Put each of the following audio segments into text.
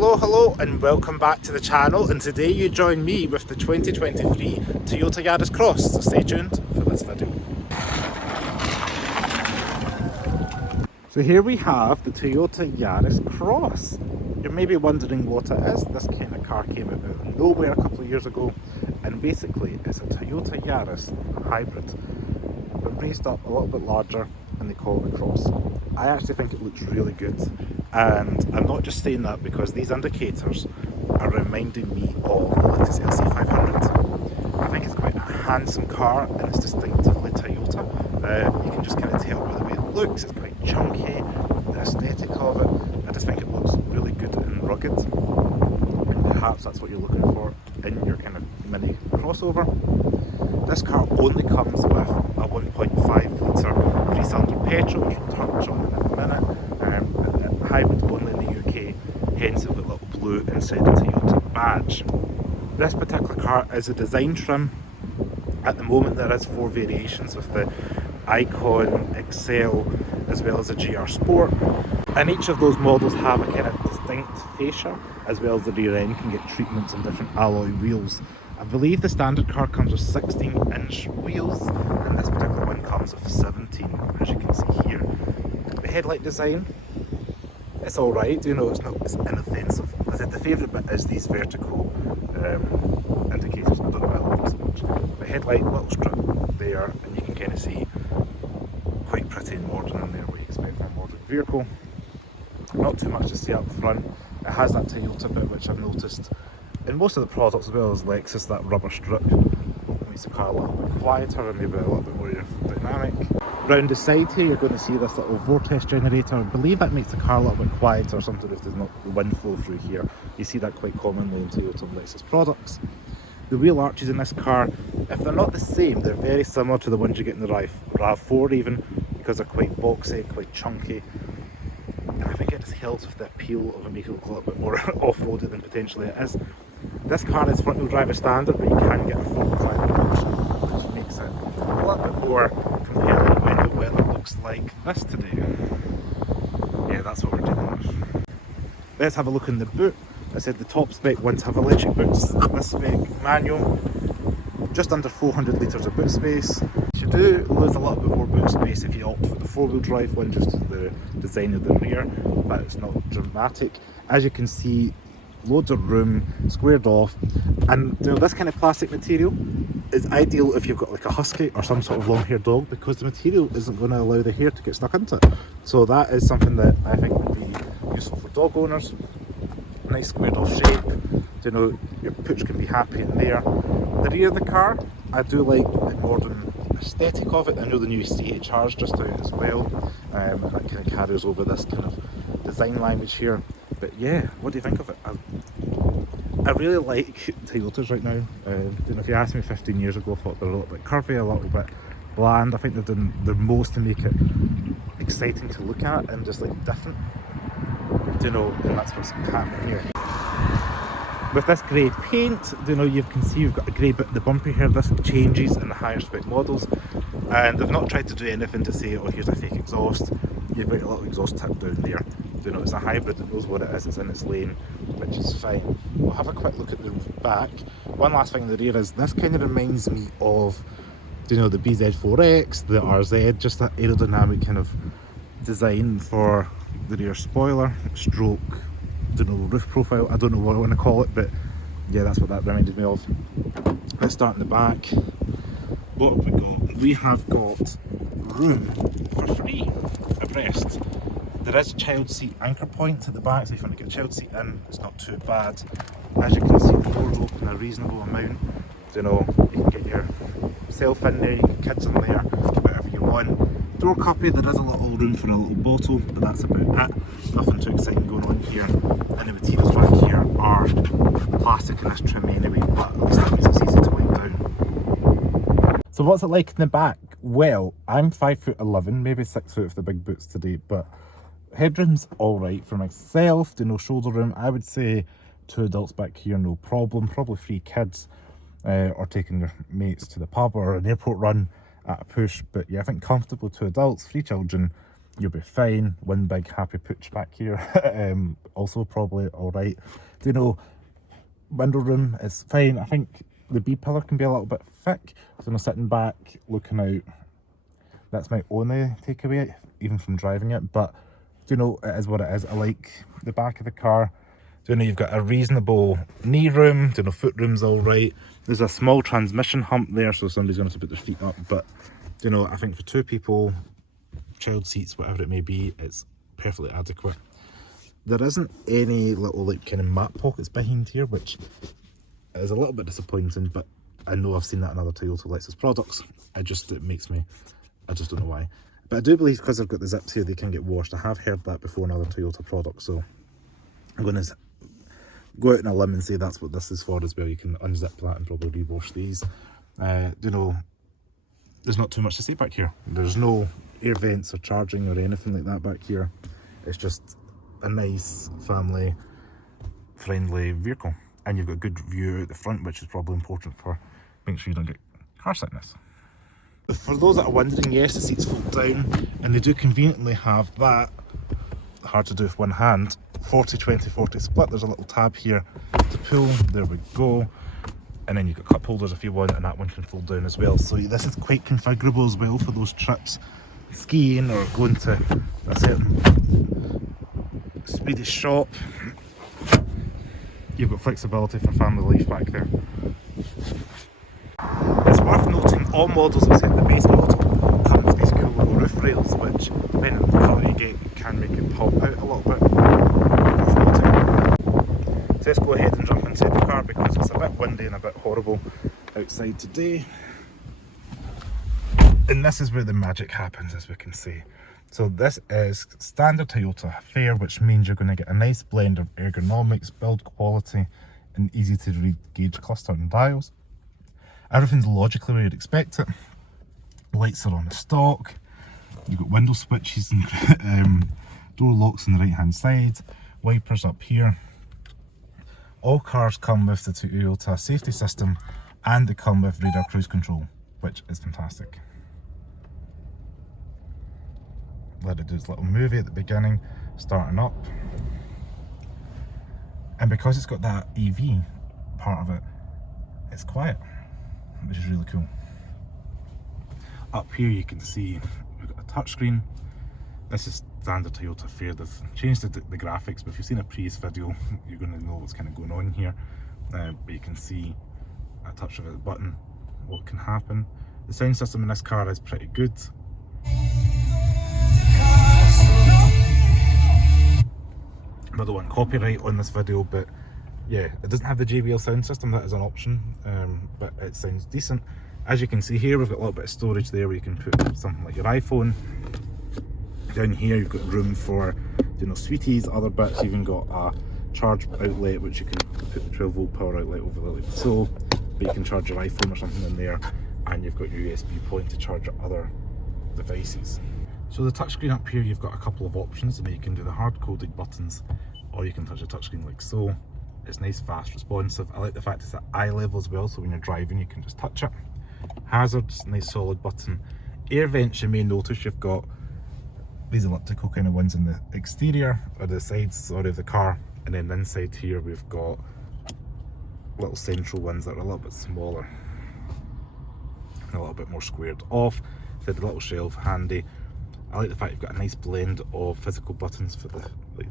Hello and welcome back to the channel, and today you join me with the 2023 Toyota Yaris Cross, so stay tuned for this video. So here we have the Toyota Yaris Cross. You're maybe wondering what it is. This kind of car came out of nowhere a couple of years ago, and basically it's a Toyota Yaris hybrid, but raised up a little bit larger, and they call it a Cross. I actually think it looks really good, and I'm not just saying that because these indicators are reminding me of the Lexus LC500. I think it's quite a handsome car and it's distinctively Toyota. You can just kind of tell by the way it looks. It's quite chunky, the aesthetic of it. I just think it looks really good and rugged, and perhaps that's what you're looking for in your kind of mini crossover. This car only comes with a 1.5 litre 3-cylinder petrol, which we'll touch on in a minute. Hybrid only in the UK, hence the little blue inside the Toyota badge. This particular car is a design trim. At the moment there is 4 variations with the Icon, Excel, as well as the GR Sport. And each of those models have a kind of distinct fascia, as well as the rear end can get treatments on different alloy wheels. I believe the standard car comes with 16-inch wheels, and this particular one comes with 17, as you can see here. The headlight design, it's alright, you know, it's inoffensive. I said the favourite bit is these vertical indicators. I don't know why I love them so much. But headlight, little strip there, and you can kind of see quite pretty and modern in there, what you expect from a modern vehicle. Not too much to see up front. It has that Toyota bit, which I've noticed in most of the products, as well as Lexus, that rubber strip makes the car a little bit quieter and maybe a little bit more dynamic. Round the side here, you're going to see this little vortex generator. I believe that makes the car a little bit quieter, something if there's not the wind flow through here. You see that quite commonly in Toyota and Lexus products. The wheel arches in this car, if they're not the same, they're very similar to the ones you get in the RAV4 even, because they're quite boxy, quite chunky. And I think it just helps with the appeal of it, making it look a little bit more off-roaded than potentially it is. This car is front-wheel drive standard, but you can get a four-wheel drive option, which makes it a little bit more compelling when the weather looks like this today. Yeah, that's what we're dealing with. Let's have a look in the boot. I said the top spec ones have electric boots. This spec manual, just under 400 litres of boot space. You do lose a little bit more boot space if you opt for the four-wheel drive one, just the design of the rear, but it's not dramatic. As you can see, loads of room, squared off, and you know, this kind of plastic material is ideal if you've got like a husky or some sort of long-haired dog, because the material isn't going to allow the hair to get stuck into it. So that is something that I think would be useful for dog owners. Nice squared off shape, you know, your pooch can be happy in there. The rear of the car, I do like the modern aesthetic of it. I know the new CHR's just out as well, and that kind of carries over this kind of design language here. But yeah, what do you think of it? I really like Toyotas right now. You know, if you asked me 15 years ago, I thought they were a little bit curvy, a little bit bland. I think they've done their most to make it exciting to look at and just like different. You know, and that's what's happening here. With this grey paint, you know, you can see you've got a grey bit in the bumper here. This changes in the higher spec models, and they've not tried to do anything to say, oh, here's a fake exhaust. You've got a little exhaust tip down there. You know, it's a hybrid, it knows what it is, it's in its lane, which is fine. We'll have a quick look at the back. One last thing in the rear is, this kind of reminds me of, you know, the BZ4X, the RZ, just that aerodynamic kind of design for the rear spoiler, stroke, you know, roof profile. I don't know what I want to call it, but yeah, that's what that reminded me of. Let's start in the back. What have we got? We have got room for 3 abreast. There is a child seat anchor point at the back, so if you want to get a child seat in, it's not too bad. As you can see, the doors open a reasonable amount. You know, you can get yourself in there, you can kids in there, whatever you want. Door copy, there is a little room for a little bottle, but that's about it. Nothing too exciting going on here. And the materials back here are plastic in this trim anyway, but at least that means it's easy to wipe down. So what's it like in the back? Well, I'm 5'11", maybe 6 foot with the big boots today, but headroom's alright for myself. You know, shoulder room, I would say 2 adults back here, no problem. Probably 3 kids, or taking your mates to the pub or an airport run at a push. But yeah, I think comfortable 2 adults, 3 children. you'll be fine. One big happy pooch back here, also probably all right. Do you know, window room is fine. I think the B pillar can be a little bit thick, so I'm sitting back looking out. That's my only takeaway, even from driving it, but do you know, it is what it is. I like the back of the car. Do you know, you've got a reasonable knee room, do you know, foot room's all right. There's a small transmission hump there, so somebody's going to put their feet up, but do you know, I think for two people, child seats, whatever it may be, it's perfectly adequate. There isn't any little like kind of mat pockets behind here, which is a little bit disappointing, but I know I've seen that in other Toyota Lexus products. It makes me, I just don't know why. But I do believe because I've got the zips here, they can get washed. I have heard that before in other Toyota products, so I'm going to go out on a limb and say that's what this is for as well. You can unzip that and probably rewash these. You know, there's not too much to say back here. There's no air vents or charging or anything like that back here. It's just a nice family friendly vehicle, and you've got a good view out the front, which is probably important for making sure you don't get car sickness. For those that are wondering, yes, the seats fold down, and they do conveniently have that, hard to do with one hand, 40-20-40 split. There's a little tab here to pull, there we go, and then you've got cup holders if you want, and that one can fold down as well. So this is quite configurable as well for those trips skiing or going to a certain Swedish shop. You've got flexibility for family life back there. It's worth noting all models except the base model come with these cool little roof rails, which depending on the colour you get can make it pop out a little bit. So let's go ahead and jump inside the car because it's a bit windy and a bit horrible outside today. And this is where the magic happens, as we can see. So this is standard Toyota fare, which means you're going to get a nice blend of ergonomics, build quality, and easy to read gauge cluster and dials. Everything's logically where you'd expect it. Lights are on the stock. You've got window switches and door locks on the right hand side. Wipers up here. All cars come with the Toyota safety system, and they come with radar cruise control, which is fantastic. Let it do its little movie at the beginning, starting up. And because it's got that EV part of it, it's quiet, which is really cool. Up here you can see we've got a touchscreen. This is standard Toyota fare. They've changed the graphics, but if you've seen a previous video, you're going to know what's kind of going on here. But you can see a touch of a button, what can happen. The sound system in this car is pretty good. I don't want copyright on this video, but yeah, it doesn't have the JBL sound system. That is an option, but it sounds decent. As you can see here, we've got a little bit of storage there where you can put something like your iPhone. Down here you've got room for, you know, sweeties, other bits. You've even got a charge outlet which you can put the 12 volt power outlet over there like so, but you can charge your iPhone or something in there, and you've got your USB point to charge your other devices. So the touchscreen up here, you've got a couple of options. I mean, you can do the hard-coded buttons, or you can touch the touchscreen like so. It's nice, fast, responsive. I like the fact it's at eye level as well, so when you're driving you can just touch it. Hazards, nice solid button. Air vents, you may notice you've got these elliptical kind of ones in the exterior, or the sides, sorry, of the car, and then inside here we've got little central ones that are a little bit smaller and a little bit more squared off. So the little shelf, handy. I like the fact you've got a nice blend of physical buttons for the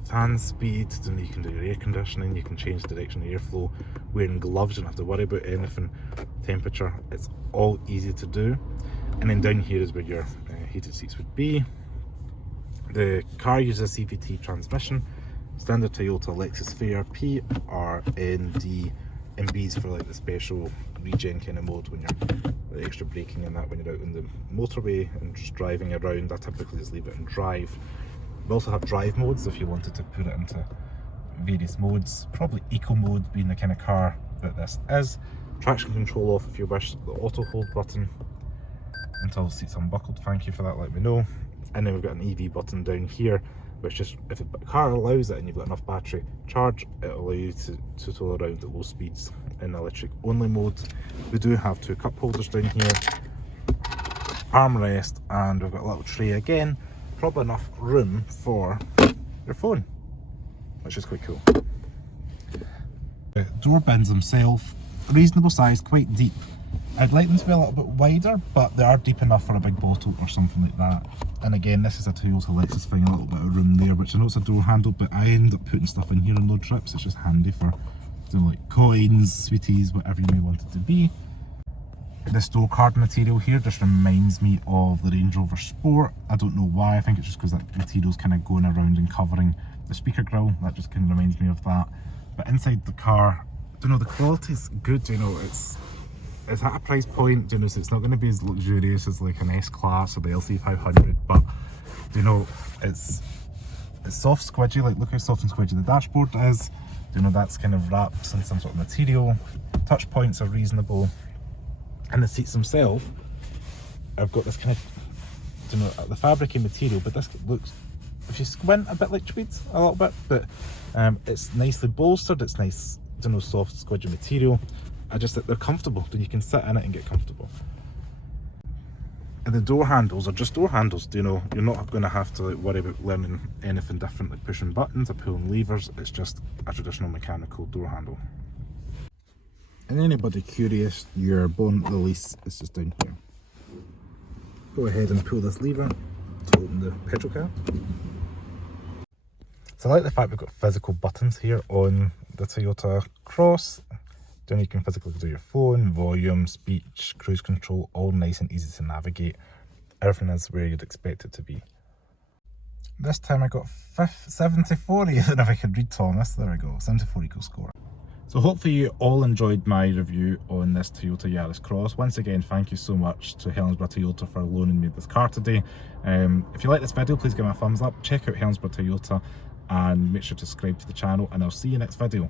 fan speed, then you can do your air conditioning, you can change the direction of airflow. Wearing gloves, you don't have to worry about anything. Temperature, it's all easy to do. And then down here is where your heated seats would be. The car uses a CVT transmission, standard Toyota Lexus fare, P, R, N, D, and B's for like the special regen kind of mode when you're the extra braking and that when you're out on the motorway and just driving around. I typically just leave it in drive. We also have drive modes if you wanted to put it into various modes, probably eco mode being the kind of car that this is. Traction control off if you wish, the auto hold button until the seat's unbuckled, thank you for that, let me know. And then we've got an EV button down here, which just, if the car allows it and you've got enough battery charge, it'll allow you to tool around at low speeds in electric only mode. We do have two cup holders down here, armrest, and we've got a little tray again probably enough room for your phone, which is quite cool. The door bins themselves, reasonable size, quite deep. I'd like them to be a little bit wider, but they are deep enough for a big bottle or something like that. And again, this is a Toyota Lexus thing, a little bit of room there, which I know it's a door handle, but I end up putting stuff in here on load trips. It's just handy for doing like coins, sweeties, whatever you may want it to be. This door card material here just reminds me of the Range Rover Sport. I don't know why, I think it's just because that material's kind of going around and covering the speaker grille. That just kind of reminds me of that. But inside the car, I don't know, the quality's good, you know, it's at a price point, you know, so it's not going to be as luxurious as like an S-Class or the LC500, but, you know, it's soft squidgy, like look how soft and squidgy the dashboard is. You know, that's kind of wrapped in some sort of material. Touch points are reasonable. And the seats themselves, I've got this kind of, you know, the fabricy material, but this looks, if you squint, a bit like tweeds, a little bit, but it's nicely bolstered, it's nice, you know, soft squidgy material. I just think they're comfortable, so you can sit in it and get comfortable. And the door handles are just door handles, you know, you're not going to have to like worry about learning anything different like pushing buttons or pulling levers. It's just a traditional mechanical door handle. And anybody curious, your bonnet release is just down here. Go ahead and pull this lever to open the petrol cap. So I like the fact we've got physical buttons here on the Toyota Cross. Then you can physically do your phone, volume, speech, cruise control, all nice and easy to navigate. Everything is where you'd expect it to be. This time I got 74, even if I could read Thomas. There we go, 74 equal score. So hopefully you all enjoyed my review on this Toyota Yaris Cross. Once again, thank you so much to Helensburgh Toyota for loaning me this car today. If you like this video, please give me a thumbs up. Check out Helensburgh Toyota and make sure to subscribe to the channel, and I'll see you next video.